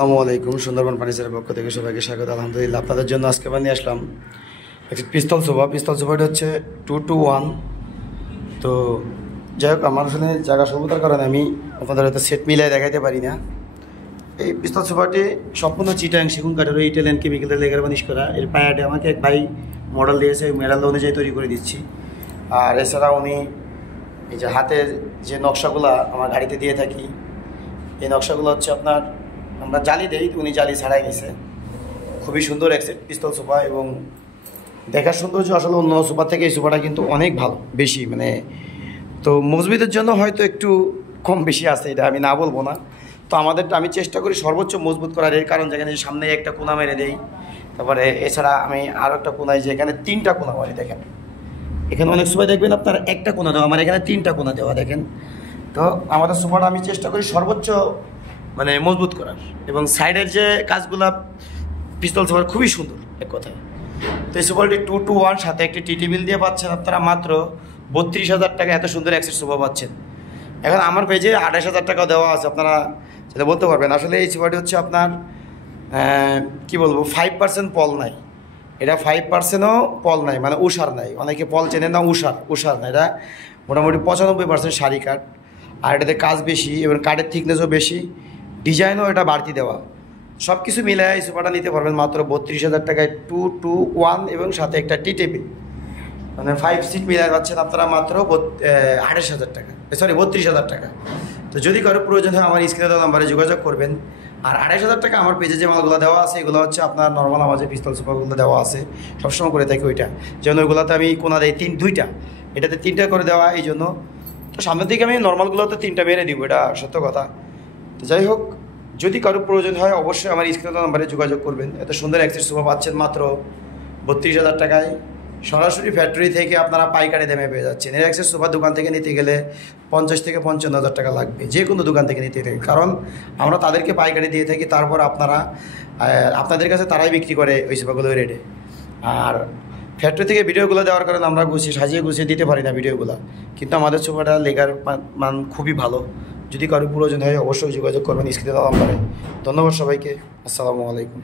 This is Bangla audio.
আসসালামু আলাইকুম। সুন্দরবন ফার্নিচারের পক্ষ থেকে সবাইকে স্বাগত। আলহামদুলিল্লাহ, আপনাদের জন্য আজকে বানিয়ে আসলাম একটি পিস্তল সোফা। সোফাটা হচ্ছে 2-to-1। তো যাই হোক, আমার আসলে জায়গা স্বল্পতার কারণে আমি আপনাদের হয়তো সেট মিলিয়ে দেখাইতে পারি না। এই পিস্তল সোফাটি সম্পূর্ণ চিটাং সেগুন কাঠের ইটালিয়ান কেমিক্যালের লেগার বানিশ করা। এর পায়াটি আমাকে এক ভাই মডেল দিয়েছে, ওই মডেল অনুযায়ী তৈরি করে দিচ্ছি। আর এছাড়া উনি এই যে হাতের যে নকশাগুলো আমার গাড়িতে দিয়ে থাকি, এই নকশাগুলো হচ্ছে আপনার আমরা জালি দেই, উনি জালি ছাড়াই গেছে। খুবই সুন্দর এক সেট পিস্তল সোফা এবং দেখার সৌন্দর্য আসলে অন্য সোফা থেকে এই সোফাটা কিন্তু অনেক ভালো, বেশি মানে। তো মজবুতের জন্য হয়তো একটু কম বেশি আছে, এটা আমি না বলবো না। তো আমাদেরটা আমি চেষ্টা করি সর্বোচ্চ মজবুত করার, এর কারণ যেখানে সামনে একটা কোনা মেরে দেই, তারপরে এছাড়া আমি আরও একটা কোনায়, যে এখানে 3টা কোনা মারি। দেখেন এখানে অনেক সোফায় দেখবেন আপনার একটা কোনা দেওয়া, আমার এখানে 3টা কোনা দেওয়া। দেখেন, তো আমাদের সোফাটা আমি চেষ্টা করি সর্বোচ্চ মানে মজবুত করার, এবং সাইডের যে কাজগুলা পিস্তল সোফার খুবই সুন্দর এক কথায়। তো এই সোফাটি 2-to-1 সাথে একটি টি টেবিল দিয়ে পাচ্ছেন আপনারা মাত্র 32,000 টাকা। এত সুন্দর এক সেট সোফা পাচ্ছেন। এখন আমার পেজে 28,000 টাকা দেওয়া আছে, আপনারা সেটা বলতে পারবেন। আসলে এই সোফাটি হচ্ছে আপনার কি বলবো, 5% পল নাই। এটা 5%ও পল নাই, মানে উষার নাই। অনেকে পল চেনে না, উষার না। এটা মোটামুটি 95% শাড়ি কাঠ। আর এটাতে কাজ বেশি এবং কাঠের থিকনেসও বেশি, ডিজাইনও এটা বাড়তি দেওয়া। সব কিছু মিলে এই সোফাটা নিতে পারবেন মাত্র 32,000 টাকায়, 2-to-1 এবং সাথে একটা টি টেবিল, মানে 5 সিট মিলাই পাচ্ছেন আপনারা মাত্র 28,000 টাকা, 32,000 টাকা। তো যদি কারো প্রয়োজন হয় আমার স্ক্রিনে দেওয়া নাম্বারে যোগাযোগ করবেন। আর 28,000 টাকা আমার পেজে যে মালগুলো দেওয়া আছে, এগুলো হচ্ছে আপনার নর্মাল আমার যে পিস্তল সোফাগুলো দেওয়া আছে সবসময় করে থাকি ওইটা, যেন ওইগুলোতে আমি কোনা দেয় 2টা, এটাতে 3টা করে দেওয়া। এই জন্য তো সামনের দিকে আমি নর্মালগুলোতে 3টা মেরে দিব, এটা সত্য কথা। তো যাই হোক, যদি কারো প্রয়োজন হয় অবশ্যই আমার স্ক্রিনে দেওয়া নাম্বারে যোগাযোগ করবেন। এত সুন্দর এক সেট সোফা পাচ্ছেন মাত্র 32,000 টাকায়। সরাসরি ফ্যাক্টরি থেকে আপনারা পাইকারি দামে পেয়ে যাচ্ছেন। এর অ্যাক্সেস সোফা দোকান থেকে নিতে গেলে 50 থেকে 55,000 টাকা লাগবে, যে কোনো দোকান থেকে নিতে গেলে, কারণ আমরা তাদেরকে পাইকারি দিয়ে থাকি। তারপর আপনাদের কাছে তারাই বিক্রি করে ওই সোফাগুলো রেটে। আর ফ্যাক্টরি থেকে ভিডিওগুলো দেওয়ার কারণে আমরা সাজিয়ে গুছিয়ে দিতে পারি না ভিডিওগুলো, কিন্তু আমাদের সোফাটা লেগার মান খুবই ভালো। যদি কারো প্রয়োজন হয় অবশ্যই যোগাযোগ করবেন স্ক্রিনে দেওয়া নাম্বারে। ধন্যবাদ সবাইকে। আসসালামু আলাইকুম।